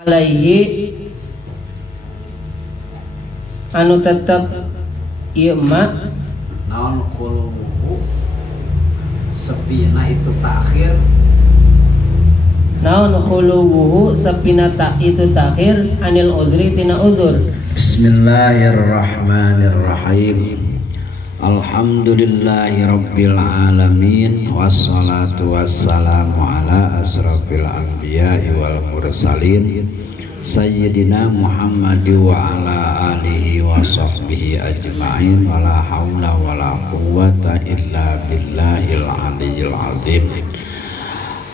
alaihi anu tetep ieu mah naon quluhu sepina itu takhir naon khuluwuhu sepinata itu takhir anil udri tina udzur. Bismillahirrahmanirrahim. Alhamdulillahi rabbil alamin, wassalatu wassalamu ala asrafil anbiya'i wal mursalin sayyidina Muhammad wa ala alihi wa sahbihi ajma'in, wala hawla wala quwwata illa billahil aliyyil azim.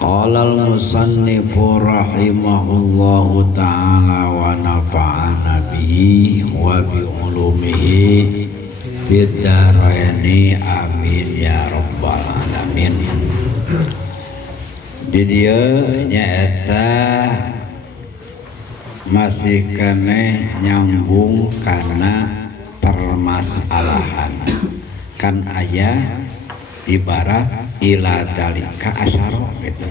Qala al-musannifu rahimahullahu ta'ala wa nafa'ana bihi wa bi ulumihi bidaraini amin ya rabbal alamin. Di dieu nyaeta masih keneh nyambung karena permasalahan kan aya ibarat ila dalika asyara gitu.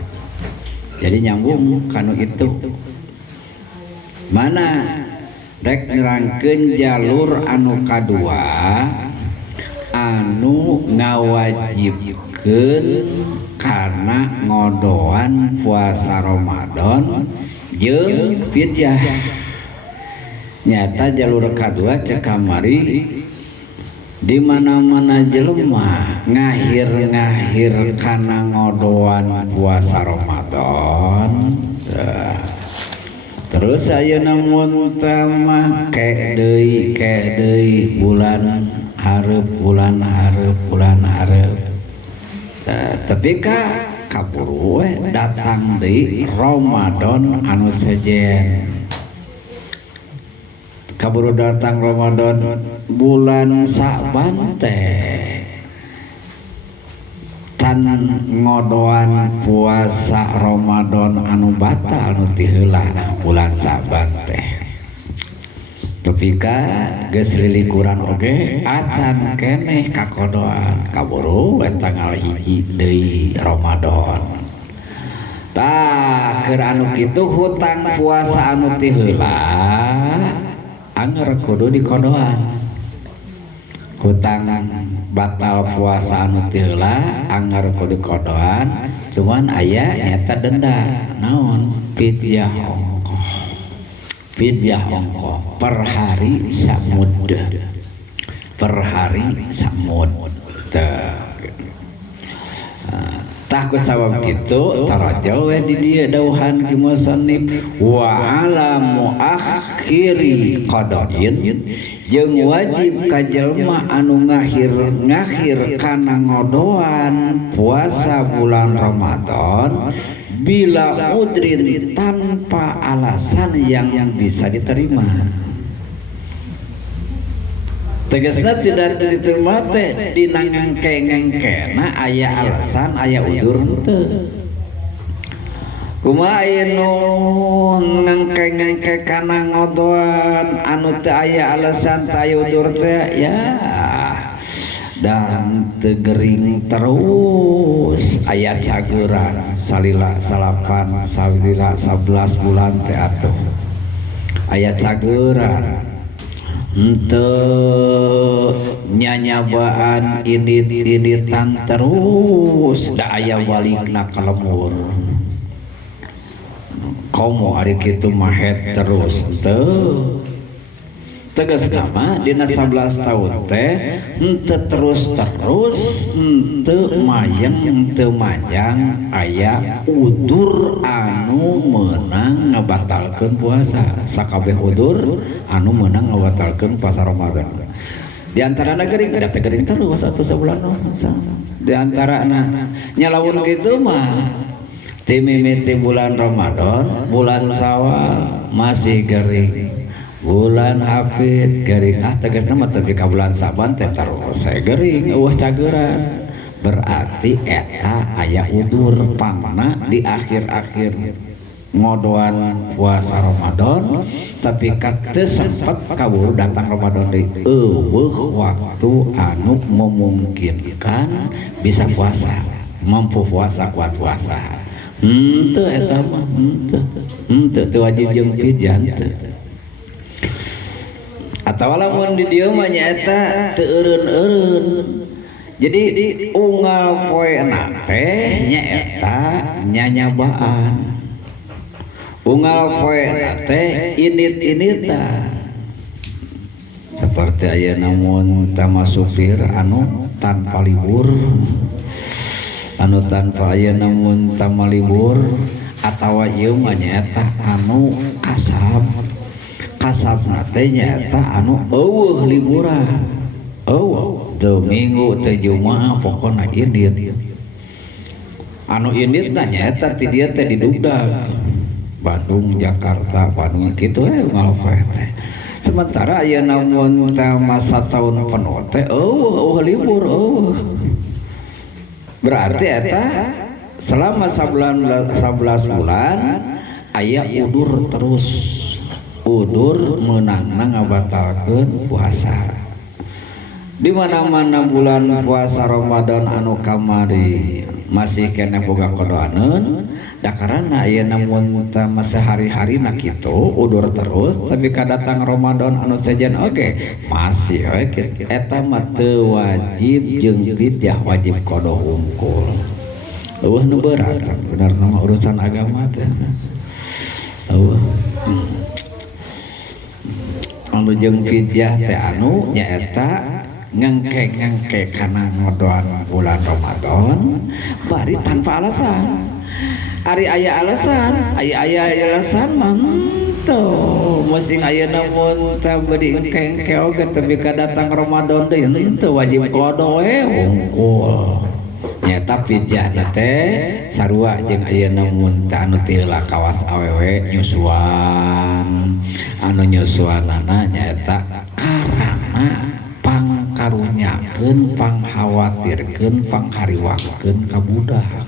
Jadi nyambung kanu itu mana rek nerangkeun jalur anu kadua anu ngawajibkeun karena ngodoan puasa Ramadan jeung fidyah. Nyata jalur kadua cek kamari di mana-mana jelema ngahir karena ngodoan puasa Ramadan. Terus ayeuna mun tamah kek deui bulan hareup tapi kaburu we datang deui Ramadan anu sejen. Kaburu datang Ramadan bulan Sa'ban teh can ngodoan puasa Ramadan anu batal anu ti heula bulan Sa'ban teh. Tepika geus lilikuran oge acan keneh kakodoan kaburu we tanggal 1 deui Ramadan. Tah keur anu kitu hutang puasa anu ti heula anger kudu dikodoan. Hutang batal puasa anu ti heula anger kudu dikodoan, cuman aya nyata denda naon fidyah ongkoh. Fidyah ongkoh per hari samud. Tah ku sabab kitu tarajal we di dieu dawuhan ki musannif wa ala muakhiri qada'in jeung wajib ka jelema anu ngakhir kana ngodoan puasa bulan Ramadan bila udrin tanpa alasan yang bisa diterima. Tegasna tidak diterima teh dina ngengke-ngengkena aya alasan aya udur henteu. Kumaha anu ngengke-ngengke kana ngodoan anu teu aya alasan teu aya udur teh ya dan tegering terus aya cageran salila salapan salila 11 bulan teh atuh aya cageran henteu nyanyabaan idit-iditan terus da aya walikna kalemur komo ari kitu mahet terus henteu. Tegasna mah dina 11 tahun teh henteu terus henteu mayang henteu manjang aya udur anu meunang ngabatalkeun puasa. Sakabeh udur anu meunang ngabatalkeun puasa Ramadan. Di antarana geuring ada teh geuring terus atuh sabulan masa. Di antarana nyalamun kitu mah ti mimiti bulan Ramadan, bulan Syawal masih geuring. Bulan Hafid gering tegasna mah tepi ka bulan Saban teh terus saya gering eueuh cageran berarti eta aya udur pangna di akhir-akhir ngodoan puasa Ramadan tapi teu sempet kaburu datang Ramadan deui eueuh waktu anu memungkinkan bisa puasa mampu puasa kuat puasa Henteu eta mah henteu wajib jeung pijan teu. Atawa lamun di dieu mah nyaeta teu eureun-eureun. Jadi unggal poena teh nyaeta nyanyabaan. Unggal poena teh init-initan. Seperti aya namun tama supir anu tanpa libur. Anu tanpa aya namun tama libur atawa ieu mah nyaeta anu kasab. Kasabna teh nyaeta anu eueuh liburan. Eueuh teu minggu teu jumaah pokona indit. Anu indit teh nyaeta ti dieu teh di Dugdag. Bandung, Jakarta, Bandung kitu ngalopoe teh. Sementara aya namun teh masa tahun penuh teh eueuh libur eueuh. Berarti eta selama 11 bulan aya udur terus. Udur meunangna ngabatalkeun puasa. Di mana-mana bulan puasa Ramadan anu kamari masih kena boga kodoaneun, dakarana aya namun teh sehari-harina kitu udur terus, tapi kadatang Ramadan anu sejen oge masih we eta mah teu wajib jeung fidyah, wajib qada hungkul. Eueuh nu berat benerna mah urusan agama teh. Eueuh. Anu jeung fidyah teh anu nyaeta ngengke kana ngodoan bulan Ramadan bari tanpa alasan. Ari aya alasan, aya alasan mah teu musing aya namun teh beri engke oge tapi kadatang Ramadan deui henteu wajib qada we hungkul. Nyata fidyahna teh sarua jeung aya namun teh anu teu kawas awewe nyusuan. Anu nyusuanana nyaeta karana pangkarunyakeun, pangkhawatirkeun, panghariwangkeun ka budak.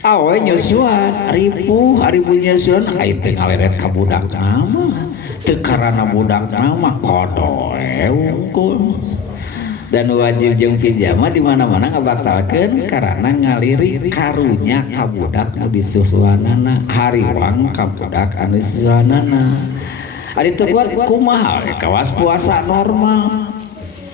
Awe nyusuan ripuh nyusuan ai teu ngaleret ka budakna mah teu karana budakna mah qada hungkul. Dan wajib jeung fidyah mah di mana-mana ngabatalkeun karana ngaliri karunya ka budak nu disusuanana, hariwang ka budak anu disusuanana. Ari teu kuat kumaha kawas puasa normal.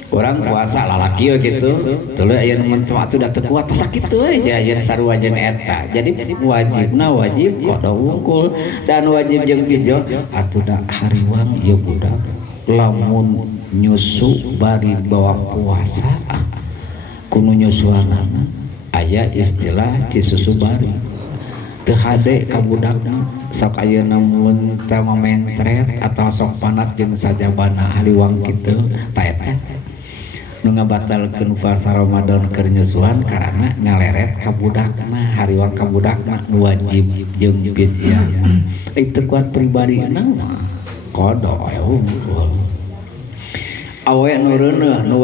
Orang puasa lalaki gitu, tuluy aya nu mentua atuh da teu kuat sakitu we aya sarua jeung eta. Jadi wajibna wajib qada hungkul dan wajib jeung fidyah atuh da hariwang ieu budak lamun nyusu bari bawa puasa kudu nyusuanana aya istilah cisusu bari teu hade ka budakna sok aya namun teh mementret atau sok panat jeung sajabana haliwang kitu ta eta nu ngabatalkeun puasa Ramadan keur nyusuan karena ngaleret ka budakna hariwang ka budakna nu wajib jeung fidyah. Itu kuat pribadina mah qada hungkul. Awe nu reuneuh nu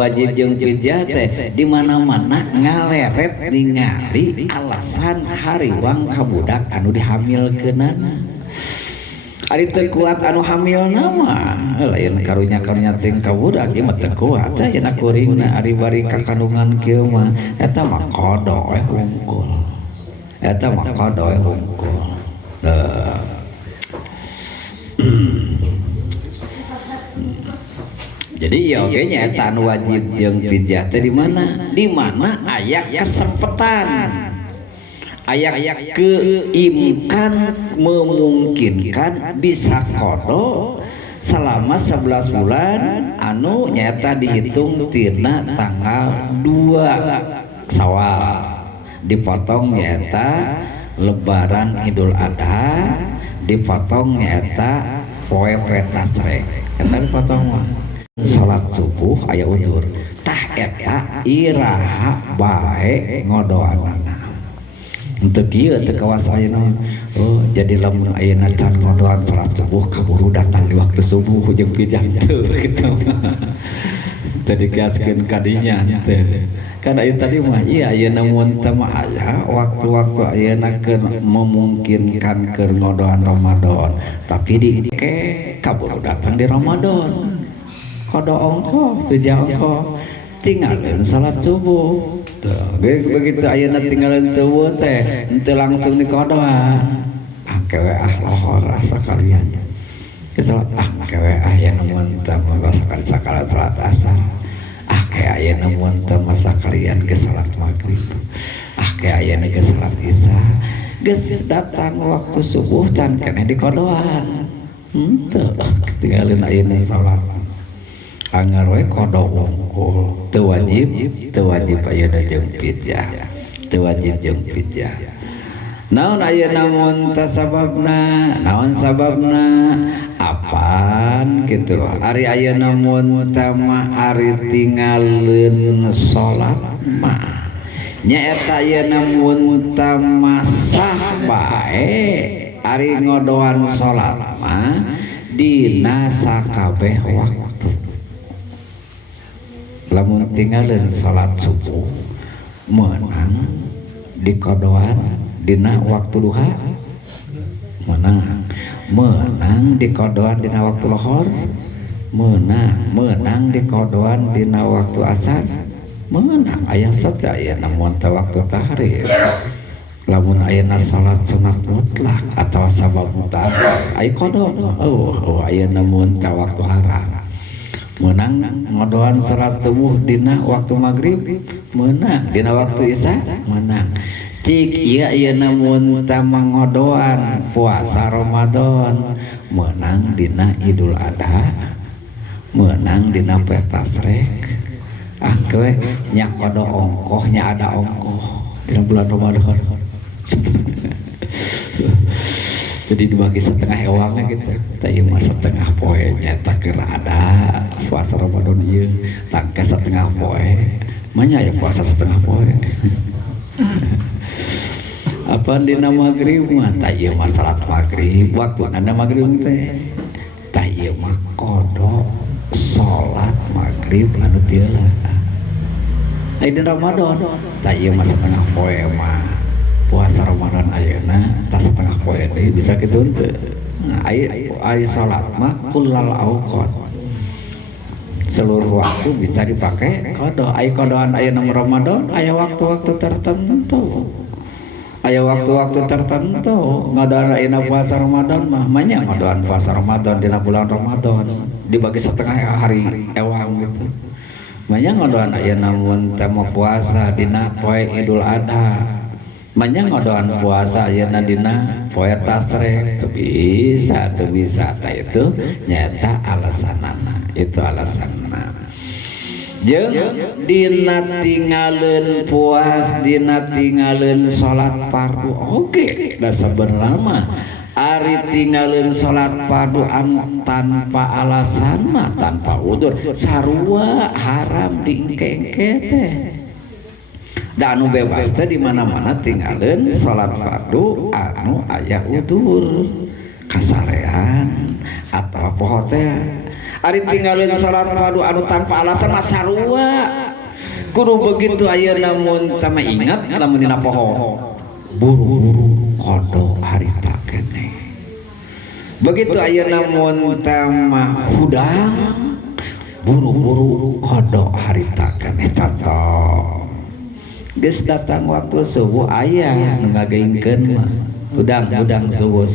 wajib jeung fidyah teh di mana-mana ngaleret ningali alasan hariwang ka budak anu dihamilkeunana. Ari teu kuat anu hamilna mah lain karunya teh ka budak ieu mah teu kuat aya kuringna ari bari ka kandungan kieu mah eta mah qada hungkul. Eta mah qada hungkul. Jadi ya oke nyaeta anu wajib jeung fidyah teh di mana? Di mana aya kesempatan. Aya keimkan memungkinkan bisa qada selama 11 bulan anu nyaeta dihitung tina tanggal 2 Syawal. Dipotong nyaeta lebaran Idul Adha, dipotong nyaeta poe tasrek. Eta dipotong mah salat subuh aya udur tah eta iraha bae ngodoanana henteu kieu teu kawas ayeuna jadi lamun ayeuna can ngodoan salat subuh kaburu datang di waktu subuh jeung fidyah teu kitu teu dikiaskeun kadinya teu kan aya tadi mah iya ayeuna mun teu mah aya waktu-waktu ayeuna keur memungkinkan keur ngodoan Ramadan tapi di kaburu datang di Ramadan qada ongko fidyah ongko tinggalin salat subuh Begitu ayeuna tinggalan seueuh teh henteu langsung dikodoan. Kewe lohor sakalian. Kesalat kewe aya namun teu sakali sakala salat asar. Kayak ayeuna mun teu sakalian ke salat maghrib. Kayak ayeuna ke salat isya. Geus datang waktu subuh can keneh dikodoan. Henteu ketinggalan ayeuna salat. Anggar we kodo wungkul teu wajib ayeuna jeung ya. Teu wajib jeung ya. Naon ayeuna mun tasababna naon sababna apaan gitu ari ayeuna mun tama ari tinggalin salat mah nyaeta ayeuna mun tama sah bae ari ngodoan salat mah dina sakabeh waktu lamun tinggalin salat subuh meunang dikodoan dina waktu duha menang di kodoan dina waktu lohor menang di kodoan dina waktu asar menang ayah saja aya namun ta waktu tahrir lamun ayeuna salat sunat mutlak atau sabab mutahar aya kodo aya namun ta waktu haram menang ngodoan salat subuh dina waktu maghrib menang dina waktu isya menang cik iya namun tama ngodoan puasa Ramadan menang dina Idul Adha menang dina poe tasrek kewe nya kodo ongkohnya ada ongkoh dina bulan Ramadan jadi dibagi setengah ewangnya gitu tapi mah setengah poe nyata kira ada puasa Ramadan ieu tangke setengah poe manya ya puasa setengah poe apa dina maghrib mah tah ieu mah salat maghrib waktu anda maghrib teh tah ieu mah kodo salat maghrib anu teu laak dina Ramadan tah ieu mah setengah poe mah puasa Ramadan ayeuna tah setengah poe deui bisa kitu henteu ai salat mah kullal auqat seluruh waktu bisa dipakai kodo ai kodoan ayeuna Ramadan aya waktu-waktu tertentu aya waktu-waktu tertentu ngodoan ayeuna puasa Ramadan mah manya ngodoan puasa Ramadan dina bulan Ramadan dibagi setengah hari ewang gitu manya ngodoan ayeuna mun teu puasa dina poe Idul Adha manya ngodoan puasa ayeuna dina poe tasrek teu bisa tah itu nyata alasanana itu alasanna jeung dina tinggalin puas dina tinggalin salat fardu oke da sabenerna ari tinggalin salat fardu anu tanpa alasan mah tanpa udzur sarua haram diengke-engke teh da anu bebas teh di mana-mana tinggalin salat fardu anu aya udzur kasarean atau poho teh ari tinggalin salat fardu anu tanpa alasan mah sarua kudu begitu ayeuna mun tama ingat lamun dina poho buru-buru kodo harita keneh begitu ayeuna mun tama hudang buru-buru kodo harita keneh contoh geus datang waktu subuh aya nu ngagaingkeun mah hudang subuh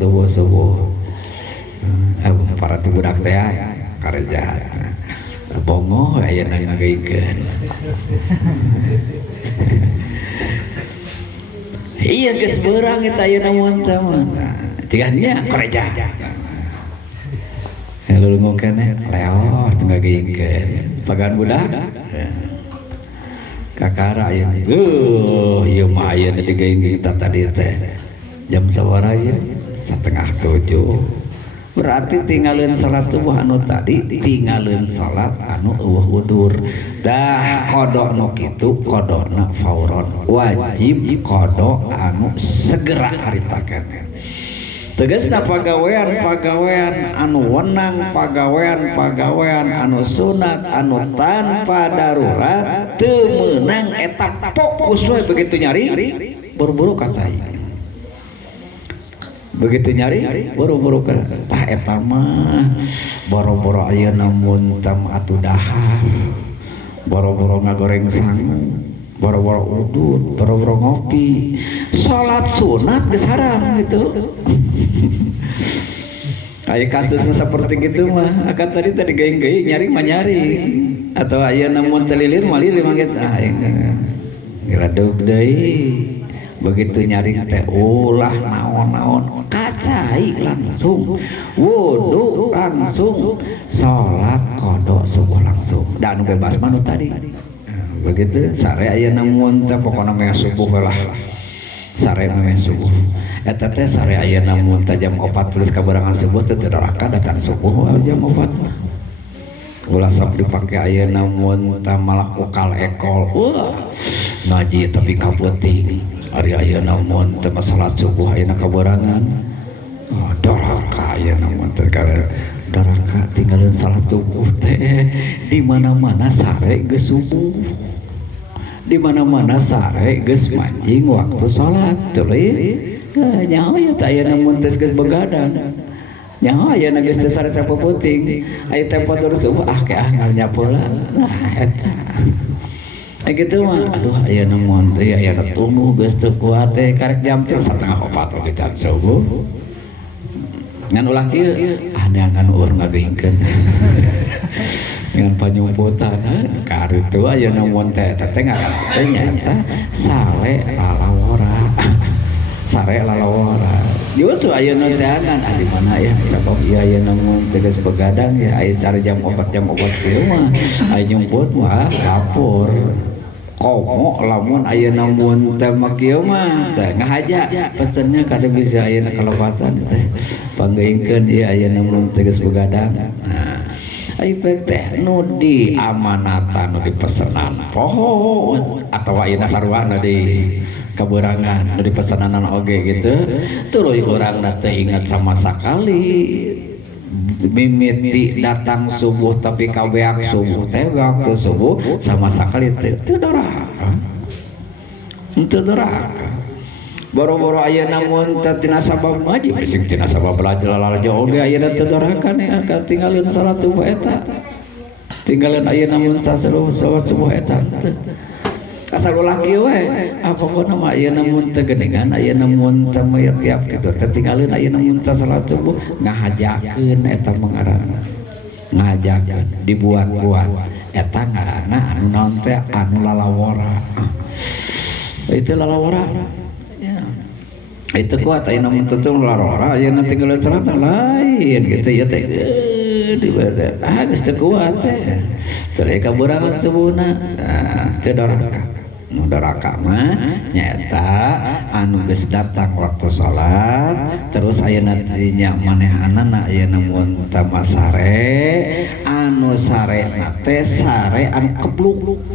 para tu budak teh karja bongo ayeuna ngagaikeun iya geus beurang eta ayeuna mun teh mah tiganya karja lulung keneh leos teu ngagaikeun pagan budak kakara ayeuna ieu mah ayeuna digaing kita tadi teh jam sabaraha ieu 6:30 berarti tinggalin salat subuh anu tadi tinggalin salat anu eueuh udur dah kodok nu kitu kodona fauron wajib kodok anu segera harita keneh tegasna pagawean anu wenang pagawean anu sunat anu tanpa darurat teu meunang eta fokus we begitu nyari buru-buru kacai begitu nyari buru-buru ke tah eta mah boro-boro ayeuna mun tam atuh dahar boro-boro ngagoreng sangu boro-boro udut, boro-boro ngopi, salat sunat geus haram gitu. Aya kasusnya seperti gitu mah, akan tadi gaing-gaing nyaring mah nyaring, atau aya namun telilir malilir mah gitu. Ngeladog deui. Begitu nyaring teh ulah naon-naon kacai langsung wudu langsung salat qada subuh langsung dan bebas manu tadi. Begitu sare aya namun teh pokona meh subuh lah. Sare meh subuh. Eta teh sare aya namun teh jam 4 tulis kabarangan subuh teh neraka datang subuh jam 4 mah. Ulah sok dipake aya namun teh malah ukal ekol. Ngaji tapi kaputing. Ari aya namun teh salat subuh ayeuna kabarangan. Doraka aya namun teh doraka tinggalin salat subuh teh di mana-mana sare geus subuh. Di mana-mana sare geus manjing waktu salat teuing. Nyaho ya teh aya namun teh geus begadang. Nyaho aya geus teu sare sapuputing. Aya tempo terus subuh ngal nyapola. Nah eta. Gitu mah, aduh aya namun teh aya tumuh geus teu kuat teh karek jam 3:30 we kita subuh. Ngan ulah kieu neangan ur ngageingkeun. Ngan panyumputan karitu aya namun teh ngaran teh nyaeta sare lalawora. Sare lalawora. Justru aya nu teh kan di mana ya sabab ieu aya namun teh geus begadang ya aya sare jam 4 kieu mah aya nyumput mah lapor. Komo lamun aya namun teh kieu mah teh ngahaja pesennya kada bisa ayeuna kalepasan teh panggeingkeun ieu aya namun teh geus begadang. Nah ai pek teh nu di amanatan nu dipesenan poho atawa ayeuna sarwana di kaberangan nu dipesenanan oge gitu tuluy urangna teh ingat sama sakali mimiti datang subuh tapi kabeak subuh teh waktu subuh sama sekali teu doraka. Boro-boro aya namun teh tina sabab ngaji bising tina sabab belajar lalajo oge ayeuna teu doraka nih tinggalin salat subuh eta. Tinggalin aya namun salat subuh eta. Asal ulah kieu we pokona mah aya namun teu geuningan aya namun teh tiap kitu teh tinggalin aya namun teh salat subuh ngahajakeun eta mengarana ngahajakeun dibuat-buat eta ngaranna anu naon teh anu lalawora. Itu lalawora ya itu kuat aya namun teh lalawora aya nanti tinggalin salat lain gitu ya teh di bada geus teu kuat teh teu kaburangan subuhna teu doraka. Nu doraka mah nyaeta anu geus datang waktu salat terus ayeuna dinya manehanana ayeuna mun tama sare anu sarena teh sare anu kebluk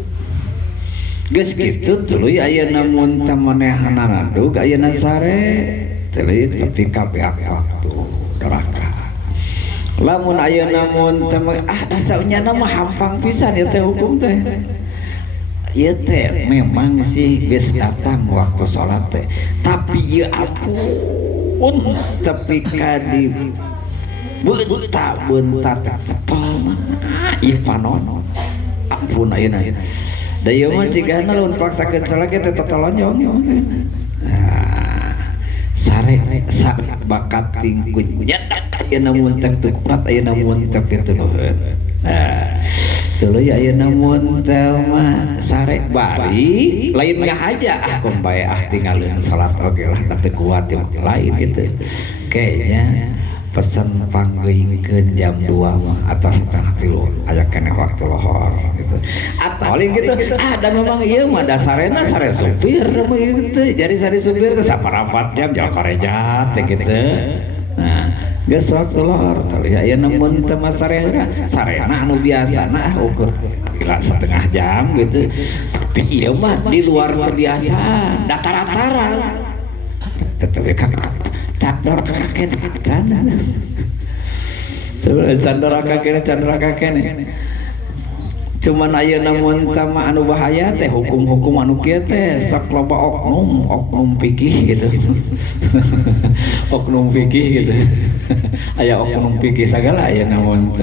geus kitu tuluy ayeuna mun tamanehanana dug ayeuna sare tuluy tapi kabeak waktu doraka. Lamun ayeuna mun dasarnya mah hampang pisan ya teh hukum teh. Ieu teh memang sih geus datang waktu salat teh. Tapi ieu ampun tapi kadi bentar cepel mah ieu panon. Ampun ayeuna. Da ieu mah cigana lamun paksakeun salat teh totolonjong. Sare bakat tingkuy nyedak ayeuna mun teh teu kuat ayeuna mun teh pitu nuhun. Tuluy ayeuna mun teh mah sare bari lain ngahaja kumaha bae tinggalin salat oge lah da teu kuat lain gitu. Kayaknya pesen panggeingkeun jam 2 mah atas setengah 3 aya keneh waktu lohor gitu. Atau lain gitu da memang ieu mah dasarena sare supir mah gitu. Jadi sare supir teh saparapat jam jal karejat teh gitu. Nah, geus waktu lohor tuluy ayeuna mun teu mah sarena anu biasana ukur gila setengah jam gitu. Tapi ieu mah di luar kebiasaan, datar-dataran. Tetapi kan cador kakek can. Sebenarnya cador kakek cuman ayeuna mun tama anu bahaya teh hukum-hukum anu kieu teh sok loba oknum fikih gitu. Oknum fikih gitu. Aya oknum fikih sagala ayeuna mun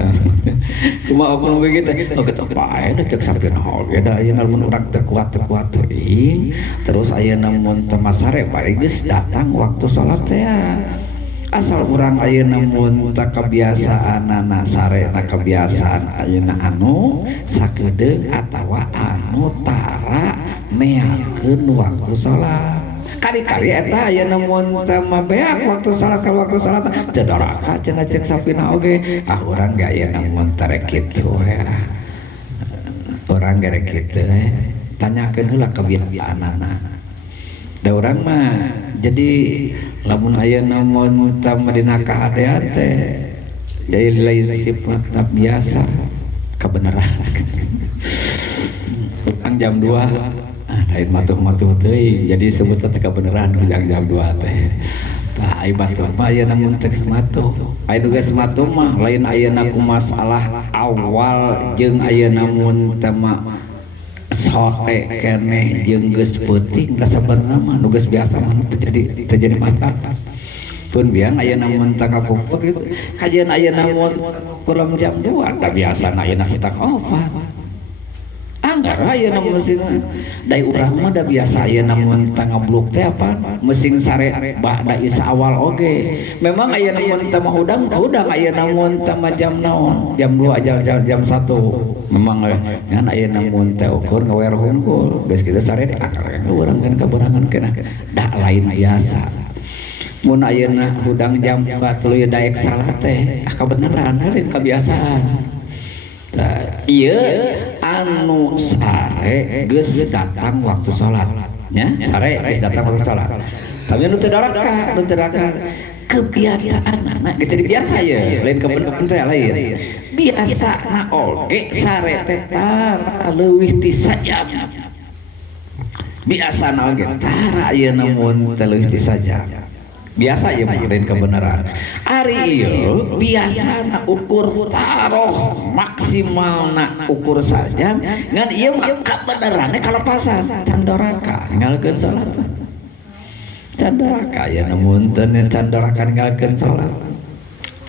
cuma oknum fikih teh geus bae da cek sapina oge da ayeuna mun urang teu kuat teuing terus ayeuna mun teu masare bari geus datang waktu salat teh asal urang ayeuna mun tak kebiasaanna sare na kebiasaan ayeuna anu sakedeung atawa anu tara neakeun waktu salat kali-kali eta ayeuna mun teu mabeak waktu salat ka waktu salat teu doraka cenah cek sapina oge urang ge ayeuna mun tare kitu we urang ge kitu we tanyakeun heula kebiasaanna da urang mah jadi lamun ayeuna mun tama dina kahadean teh jadi lain sifatna biasa kebenaran. Urang jam 2 lain matuh-matuh teuing jadi sebutna teh kebenaran jam 2 teh. Tah ai batur mah ayeuna mun teu matuh. Ai nu geus matuh mah lain ayeuna ku masalah awal jeung ayeuna mun tama sore keneh jeung geus peuting da sabarna mah nu geus biasa mah terjadi masalah pun biang ayeuna mun teu kapupuk kitu kajian ayeuna mun kulam jam 2 da biasa ayeuna setak 4 anggar ayeuna mesin dai urang mah da biasa ayeuna mun teu ngabluk teh apa mesin sare ba'da isya awal oge memang ayeuna mun teu hudang ayeuna mun teu jam naon jam 2 jam 1 memang ngan ayeuna mun teu ukur ngawer hungkul geus kitu sare akar urang kan kaberangan kena da lain biasa mun ayeuna hudang jam 4 tuluy daek salat teh kabeneran lain kebiasaan ieu anu sare geus datang waktu salat nya sare geus datang waktu salat tapi nu teu doraka kebiasaanna geus jadi biasa ye lain kebeneran teh lain biasana oge sare teh tara leuwih ti sajam biasana oge tara ayeuna mun teu leuwih ti sajam biasa ya lain kebenaran ari ieu biasana ukur taroh maksimalna ukur sajam ngan ieu mah kabeneranna kalepasan can doraka ninggalkeun salat can doraka aya namun teu can doraka ninggalkeun salat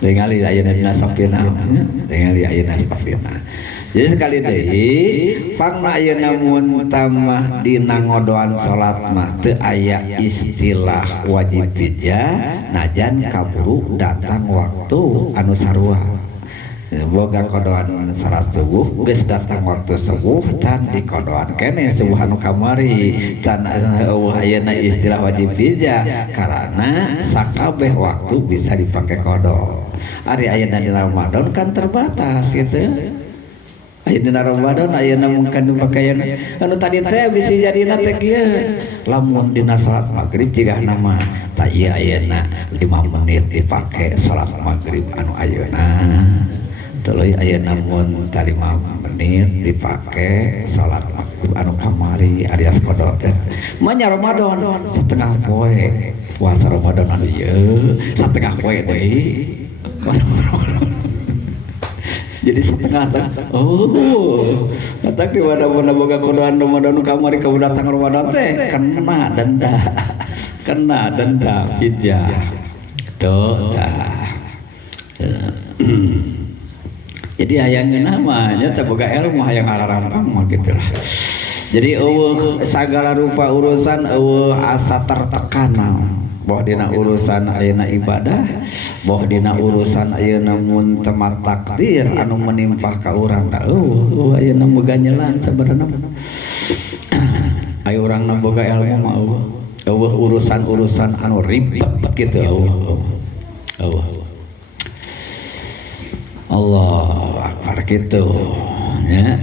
ningali ayeuna dina sapina ningali ayeuna sapina jadi sekali deui pangna ayeuna mun tamah dina ngodoan salat mah teu aya istilah wajib pijah najan kaburu datang waktu anu sarua boga kodoan salat subuh geus datang waktu subuh can dikodoan keneh subuh anu kamari can ayeuna istilah wajib pijah karena sakabeh waktu bisa dipake kodo ari ayeuna dina Ramadan kan terbatas gitu ayeuna Ramadan ayeuna mungkin pakaian anu tadi teh bisi jadina teh kieu lamun dina salat magrib cigah nama tah ieu ayeuna 5 menit dipake salat magrib anu ayeuna tuluy ayeuna mun tah 5 menit dipake salat magrib anu kamari alias qada teh mah nya Ramadan setengah poe puasa Ramadan anu ieu setengah poe deui jadi setengah kata ke mana boga kodoan Ramadan kamari ka datang Ramadan teh kena denda pijah tuh jadi hayang namanya teh boga ilmu hayang ararampang mah gitulah jadi segala rupa urusan asa tertekan boh dina urusan ayeuna ibadah boh dina urusan ayeuna mun temat takdir anu menimpah ka urang da ayeuna boga nyelan sabarana aya urang na boga ilmu mah urusan-urusan anu ribet kitu Allah akbar kitu nya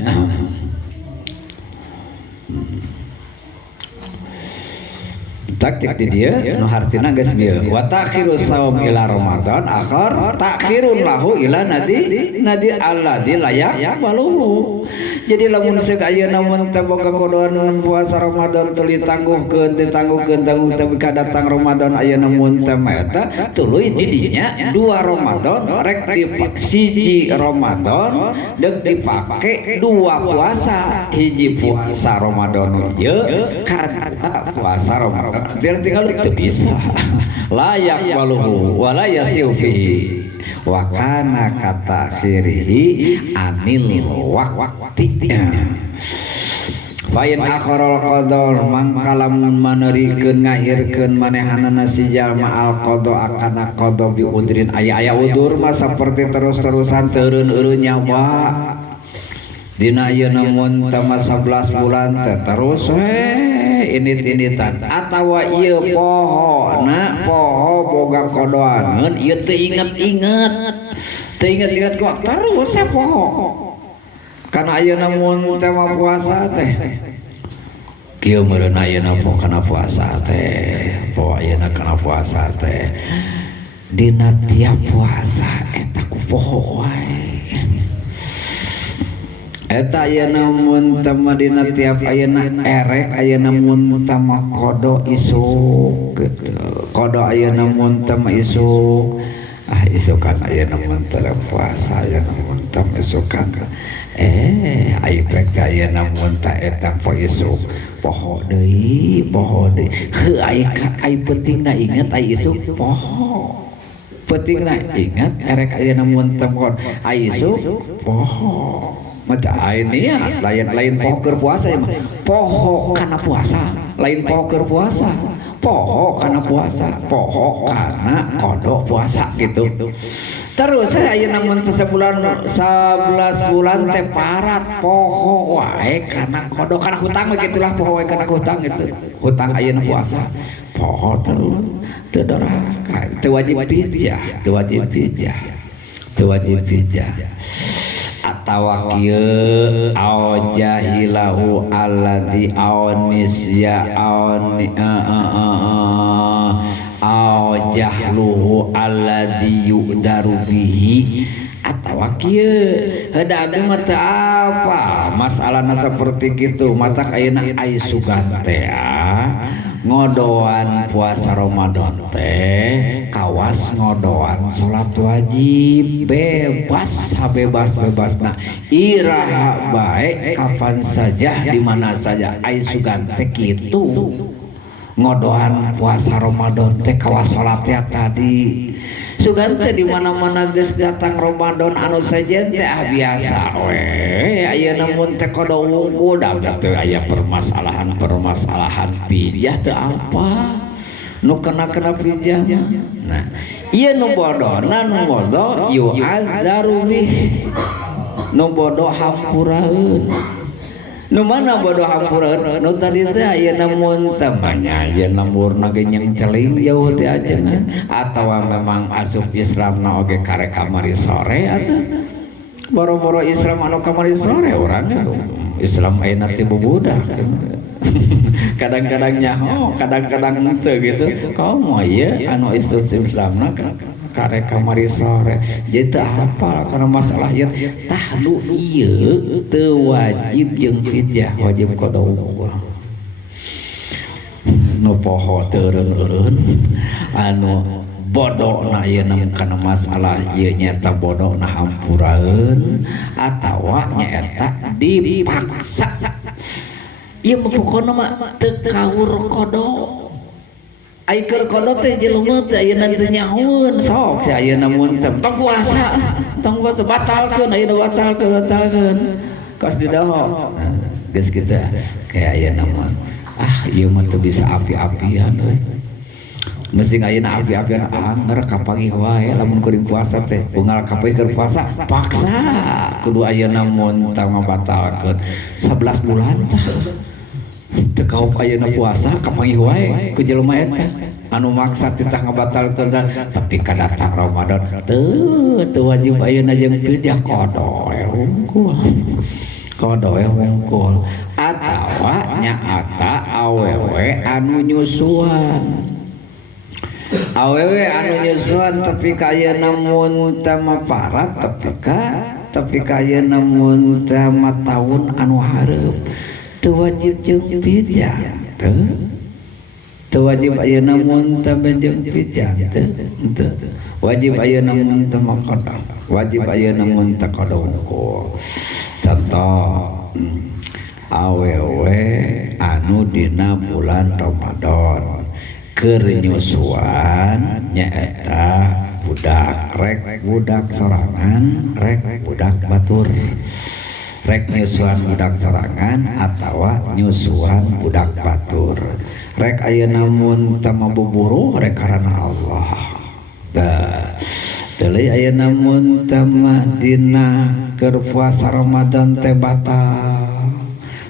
tak cek di dia nu hartina geus bieu wa takhiru saum ila ramadan akhar takhirun lahu ila nadi alladzi layak balu. Jadi lamun seuk ayeuna mun teu boga kodoan puasa Ramadan teu ditangguhkeun tapi kadatang Ramadan ayeuna mun teu eta tuluy di dinya 2 Ramadan rek siji Ramadan deuk dipake 2 puasa, hiji puasa Ramadan ieu karena puasa Ramadan tinggal teu bisa layak baluhu wala yasiu fihi wa kana kata akhirihi anil waqti. Fain akharul qadar mangkalam manerikeun ngahirkeun manehanana si jalma al qada akana qada bi udrin aya udur mah saperti terus-terusan teureun-eureun nyawa dina ayeuna mun tama 11 bulan teh terus init-initan atawa ieu pohona poho boga kodoaneun ieu teu inget kok terus poho kana ayeuna mun teh puasa teh kieu meureun ayeuna poho kana puasa teh poho ayeuna kana puasa teh dina tiap puasa eta ku poho wae eta ayeuna mun tama dina tiap ayeuna erek ayeuna mun tama kodo isuk gitu. Kodo ayeuna mun tama isuk isukan ayeuna mun teu puasa ayeuna mun tama isukan aipek ayeuna mun ta eta poe isuk poho deui heuh ai pentingna inget ai isuk poho pentingna inget erek ayeuna mun tama ai isuk poho mata ini ya lain poho keur puasa ya poho kana puasa lain poho keur puasa poho kana puasa poho kana kodo puasa gitu terus ayeuna mun 11 bulan teh parat poho wae kana kodo kana hutang begitulah poho wae kana hutang gitu hutang ayeuna puasa poho terus teu doraka teu wajib pijah atawa kieu au jahilahu alladzi aunis ya auni au jahluhu alladzi yu'daru bihi atawa kieu heuda abdi mah teu apa masalahna saperti kitu matak ayeuna ai sugante ngodoan puasa Ramadan teh kawas ngodoan salat wajib bebas nah iraha bae kapan saja di mana saja ai sugante kitu ngodoan puasa Ramadan teh kawas salat ya tadi sugante di mana-mana geus datang Ramadan anu sajen teh biasa we ayeuna mun teh kodo wungkul da teu aya permasalahan pijah teu apa nu kena pijah nah ieu nu bodona nu bodo yu'adzaru bih nu bodo hampuraeun nu mana bodoh hampuraeun nu tadi teh ayeuna mun teh banyak ayeuna murna ge nyeng celing jauh teh ajengan atawa memang asup Islamna oge karek kamari sore atawa boro-boro Islam anu kamari sore urang Islam ayeuna teh bubudak kadang-kadang nyaho kadang-kadang teu gitu kamu ieu anu Islamna karek kamari sore jadi teu hafal karena masalah ieu tahlu ieu teu wajib jeung fidyah wajib qada wukul nu poho teureun-eureun anu bodona ayeuna kana masalah ieu nyaeta bodona hampuraeun atawa nyaeta dipaksa ieu mah pokona mah teu kaur qada ai keur kodo teh jelema teh ayeuna teu nyahoeun sok si ayeuna mun teh tong puasa batalkeun ayeuna batalkeun kos didaho geus kitu kayak ayeuna mah ieu mah teu bisa api-apian euy mesti ayeuna api-apian anger kapangih wae lamun kuring puasa teh unggal kapangih keur puasa paksa kudu ayeuna mun tah batalkeun 11 bulan tah teu kaup ayeuna puasa kapangih wae ku jelema eta anu maksa titah ngabatalkeun tapi kadatang Ramadan teu wajib ayeuna jeung fidyah kodo wungkul atawa atawa nyaata awewe anu nyusuan. Awewe anu nyusuan tapi kaya namun tema parat tapi kaya namun tema tahun anu hareup teu wajib jeung pijat teu wajib aya namun tema jeung pijat teu wajib aya namun tema qada wajib aya namun taqadongko contoh awewe anu dina bulan Ramadan keur nyusuan nyaeta budak rek budak sorangan rek budak batur rek nyusuan budak sorangan atawa nyusuan budak batur rek aya namun tama buburu rek karana Allah teuy aya namun tama dina keur puasa Ramadan teh batal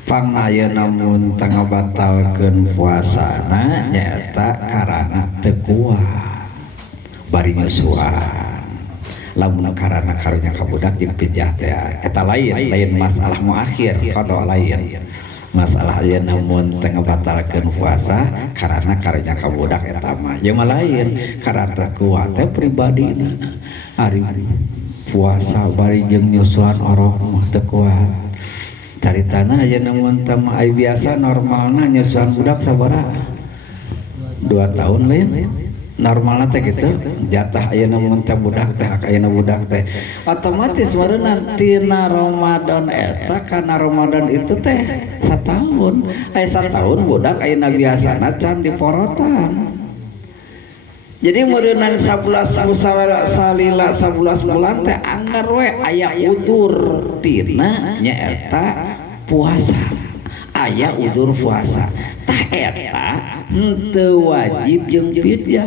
pangaya namun tengah batalkeun puasana nyaeta karana teu kuat bari nyusuan lamun karana karunya ka budak jeung pijat teh eta lain masalah muakhir qada lain masalah aya namun tengah batalkeun puasa karana karunya ka budak eta mah jeung lain karana kuat teh pribadina ari puasa bari jeung nyusuan orok mah teu kuat caritana aya namun tama ai biasa normalna nyusuan budak sabaraha 2 tahun lain normalna teh kitu jatah aya namun teh budak teh aya budak teh otomatis mareuna tina Ramadan eta kana Ramadan itu teh 1 tahun aya 1 tahun budak ayeuna biasana can diporotan jadi meureunna 11 salila 11 bulan teh anggar we aya udur tina nyaeta puasa aya udur puasa tah eta henteu wajib jeung fidyah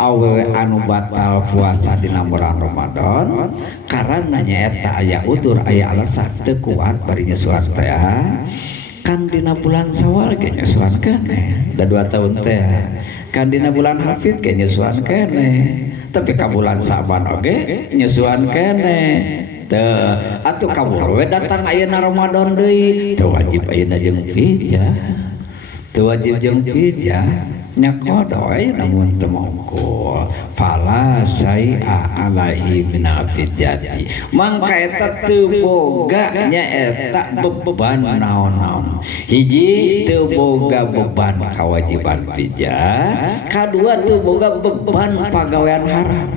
awewe anu batal puasa dina bulan Ramadan karana nyaeta aya udur aya alasan teu kuat bari nyusuan teh kan dina bulan Syawal ge nyusuan keneh da 2 tahun teh kan dina bulan Hafid ge nyusuan keneh tapi ka bulan Saban oge nyusuan keneh teu atuh kabur we datang ayeuna Ramadan deui teu wajib ayeuna jeung fidyah teu wajib jeung fidyah nya qada we namun teu mongko fala syai'a alaihi minal fidyati mangka eta teu boga nya eta beban naon-naon hiji teu boga beban kawajiban fidyah kadua teu boga beban pagawean haram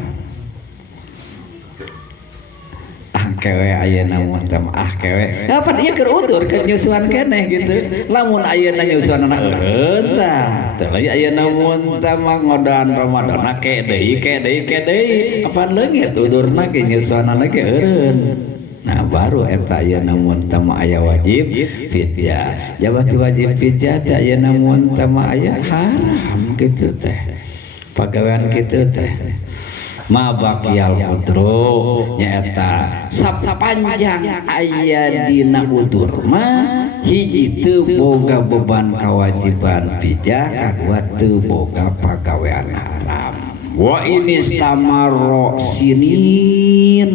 kewe ayeuna mun teh kewe apa dia keur udur keur nyusuan keneh gitu lamun ayeuna nyusuan anak eureun tah teu lagi ayeuna mun teh ngodan Ramadan ke deui apaan leungit udurna ge nyusuanana ge eureun nah baru eta ayeuna mun teh aya wajib fidyah jabat wajib fidyah teh ayeuna mun teh aya haram kitu teh pagawean kitu teh ma baqiyal udru nyaeta sapanjang aya dina udur mah hiji teu boga beban kewajiban fidyah kadua teu boga pagawean haram wa inistamarro sinin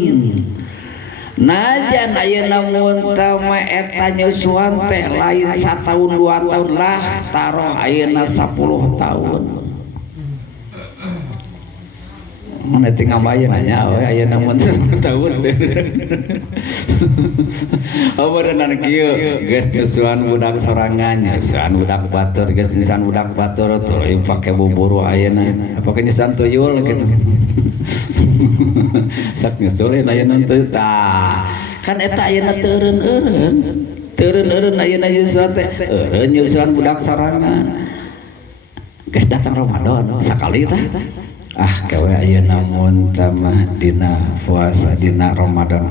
najan ayeuna mun tama eta nyusuan teh lain 1 tahun 2 tahun lah taroh ayeuna 10 tahun mana tinggal bayar nanya, oh ayah namun tahun tu. Oh berenang kio, gas nyusuan budak sorangan, nyusuan budak batur, gas nyusuan budak batur, tu pakai buburu ayah na, pakai nyusuan tuyul gitu. Sak nyusulin ayah nanti, kan eta ayah na teureun ayah na nyusuan teh, nyusuan budak sorangan. Gas datang Ramadan sekali tah. Kewe ayeuna mun tamah dina puasa dina Ramadan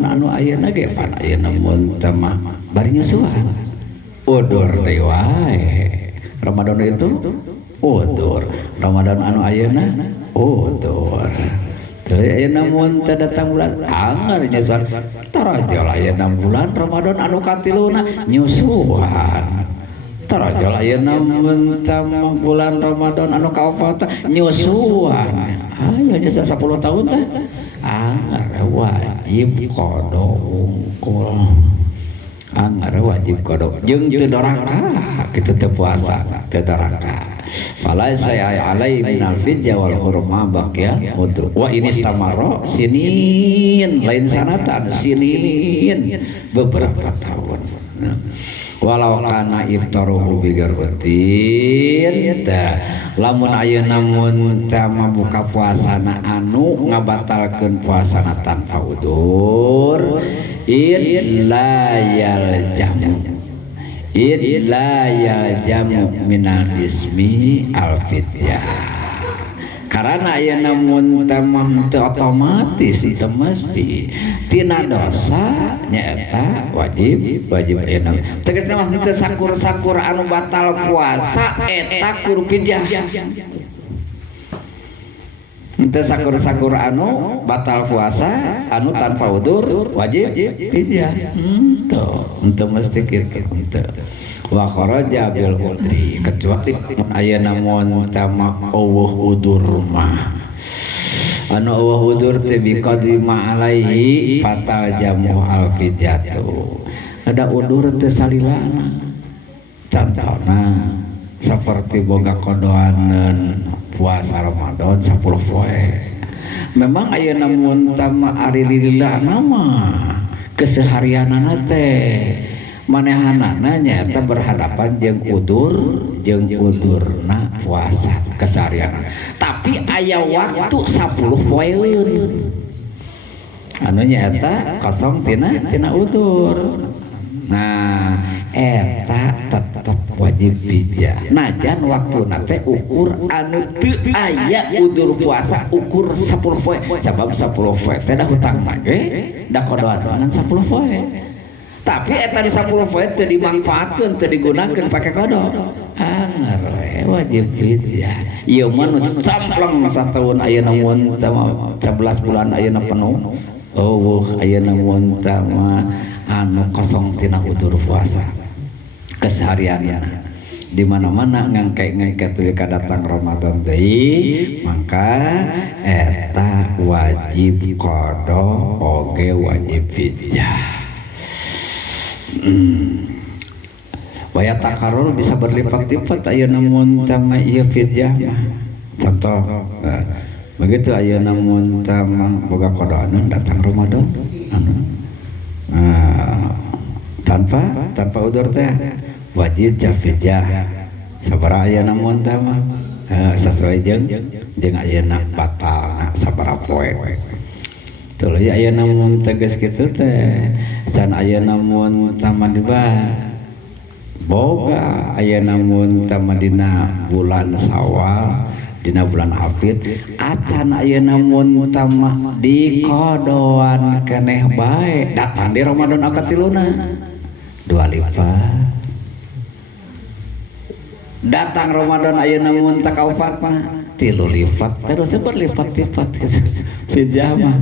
anu ayeuna ge pan ayeuna mun tamah bari nyusuan udur deui wae Ramadan itu udur Ramadan anu ayeuna udur teu ayeuna mun teu datang bulan anggar nyusuan tarajal ayeuna bulan Ramadan anu katiluna nyusuan tarajal ayeuna mun tamah bulan Ramadan anu kaopat nyusuan ayo nyusuan 10 tahun teh wajib qada ungkul anggar wajib kodok jeung teu doraka kitu teu puasa teu doraka fala saya alai minal fidya wal hurma baqiya mudru wa ini samaro sinin lain sanatan sinin beberapa tahun walau kana iftaruhu bigarwatin lamun ayeuna mun teh buka puasana anu ngabatalkeun puasana tanpa udur illa yaljamu minal ismi al-fidyah karena ayeuna mun tamah teu otomatis teu mesti tina dosa nyaeta wajib ayeuna tegasna mah teu sakur-sakur anu batal puasa eta kudu fidyah teu sakur-sakur anu batal puasa anu tanpa udur wajib fidyah teu mesti kitu teu wa kharaja bil udri kecuali ayeuna mun tamak eueuh udur mah anu eueuh udur teh biqadri ma alaihi fatal jamu al fidyatu ada udur teh salilana contohna seperti boga kodoaneun puasa Ramadan 10 poe memang ayeuna mun tamak ari lilana mah keseharianana teh manehanana nyaeta berhadapan jeung udurna puasa keseharian tapi aya waktu 10 poeun anu nyaeta kosong tina udur nah eta tetep wajib fidyah najan waktuna teh ukur anu teu aya udur puasa ukur 10 poe sabab 10 poe teh da hutang mah ge da kodoan dengan 10 poe tapi eta di 10 poe teu dimanfaatkeun teu digunakeun pake kodok anggar we wajib fidyah ieu mah nu campleng sataun ayeuna mun 11 bulan ayeuna penuh ayeuna mun anu kosong tina udur puasa keseharianna di mana-mana ngangke-ngangke tuluy kadatang Ramadan deui maka eta wajib qada oge wajib fidyah. Waya takarur bisa berlipat-lipat ayeuna mun tama ieu fidyah mah. Contoh begitu ayeuna mun tama boga qadaan datang Ramadan anu tanpa udur teh wajib fidyah sabaraha ayeuna mun tama sesuai jeung ayeuna batalna sabaraha poe. Tuluy ayeuna mun tegas kitu teh can ayeuna mun tama dibah boga ayeuna mun tama dina bulan Syawal dina bulan Hafid acan ayeuna mun tama di kodoan keneh bae datang di Ramadan akatiluna 2 lipat datang Ramadan ayeuna mun tak kaopat mah 3 lipat terus berlipat-lipat gitu fidyah mah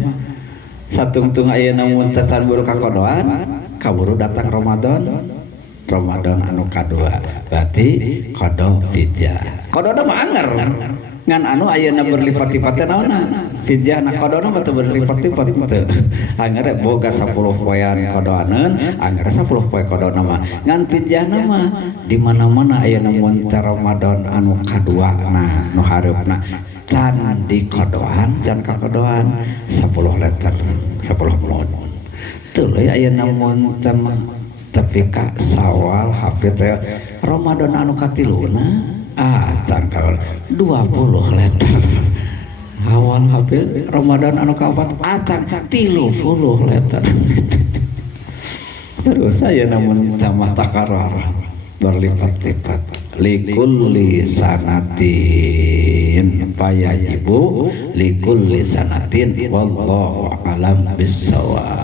satungtung ayeuna mun tetan buru kakodoan kaburu datang Ramadan anu kadua berarti qada fidyah qadana mah anger ngan anu ayeuna berlipat-lipat teh naonna fidyah na qadana mah teu berlipat-lipat teu anger boga 10 poean qadaaneun anger 10 poe qadana mah ngan fidyahna mah di mana-mana ayeuna mun Ramadan anu kadua nah nu hareupna can di kodoan can kakodoan 10 liter 10 mun tuluy ayeuna mun tama tapi ka Syawal Hafid Ramadan anu katiluna tan kalau 20 liter awal Hafid Ramadan anu kaopat tan 30 liter terus ayeuna mun tama takarrar berlipat-lipat likulli sanatin fayajibu likulli sanatin wallahu alam bissawab.